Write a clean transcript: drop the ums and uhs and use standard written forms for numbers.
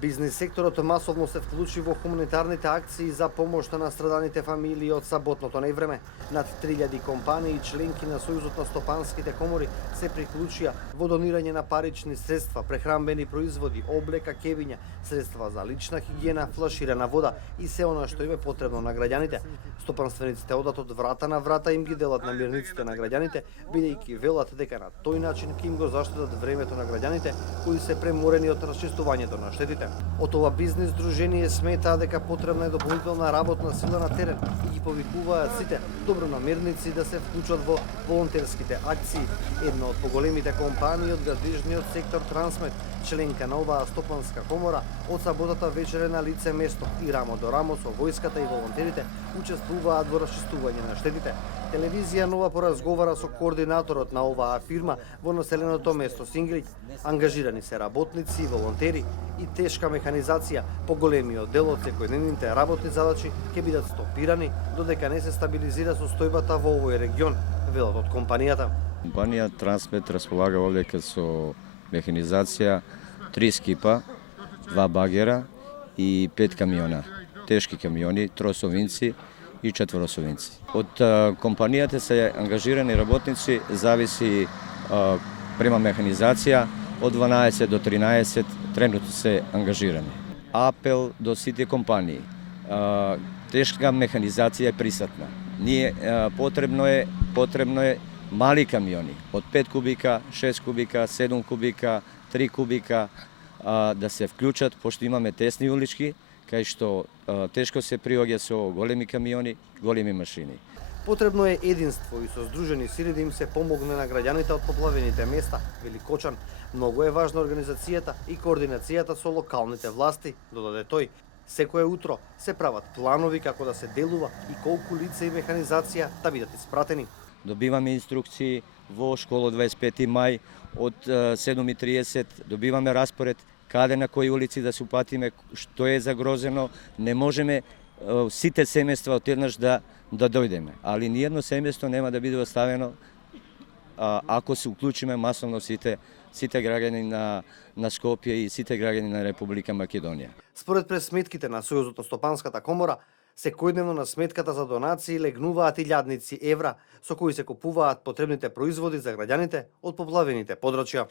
Бизнис секторот масовно се вклучи во хуманитарните акции за помош на настраданите фамилии од саботното невреме. Над 3000 компании и членки на Сојузот на стопанските комори се приклучија во донирање на парични средства, прехранбени производи, облека, кевиња, средства за лична хигиена, флаширана вода и се она што им е потребно на граѓаните. Стопанствениците одат од врата на врата им ги делат намирниците на граѓаните, бидејќи велат дека на тој начин ќе им го заштедат времето на граѓаните кои се преморени од расчистувањето на штетите. Од ова бизнис дружение сметаа дека потребна е дополнителна работна сила на терен и ги повикуваат сите добронамерници да се вклучат во волонтерските акции. Една од поголемите компании од градежниот сектор Трансмет, членка на оваа стопанска комора, од саботата вечер е на лице место и рамо до рамо со војската и волонтерите учествуваат во расчистување на штетите. Телевизија Нова поразговара со координаторот на оваа фирма во населеното место Сингрид. Ангажирани се работници и волонтери и тешка механизација. Поголемиот дел од секојдневните работни задачи ќе бидат стопирани додека не се стабилизира состојбата во овој регион, велат од компанијата. Компанија Трансмет располага овдека со механизација 3 скипа, 2 багера и 5 камиона. Тешки камиони, тросовинци и четворосовинци. Од компанијата се ангажирани работници, зависи према механизација, од 12 до 13 тренутно се ангажирани. Апел до сите компании. Тешка механизација е присутна. Потребно е мали камиони, од 5 кубика, 6 кубика, 7 кубика, 3 кубика, да се вклучат, пошто имаме тесни улички, кај што тешко се приоѓа со големи камиони, големи машини. Потребно е единство и со здружени сили да им се помогне на граѓаните од поплавените места, вели Кочан. Многу е важна организацијата и координацијата со локалните власти, додаде тој. Секое утро се прават планови како да се делува и колку лица и механизација да бидат испратени. Добиваме инструкции во школа 25 мај од 7:30, добиваме распоред каде на кои улици да се упатиме, што е загрозено. Не можеме сите семејства одеднаш да дојдеме, али ниедно семејство нема да биде оставено ако се уклучиме масовно сите граѓани на Скопје и сите граѓани на Република Македонија. Според пресметките на Сојузот на стопанската комора, секојдневно на сметката за донации легнуваат илјадници евра со кои се купуваат потребните производи за граѓаните од поплавените подрачја.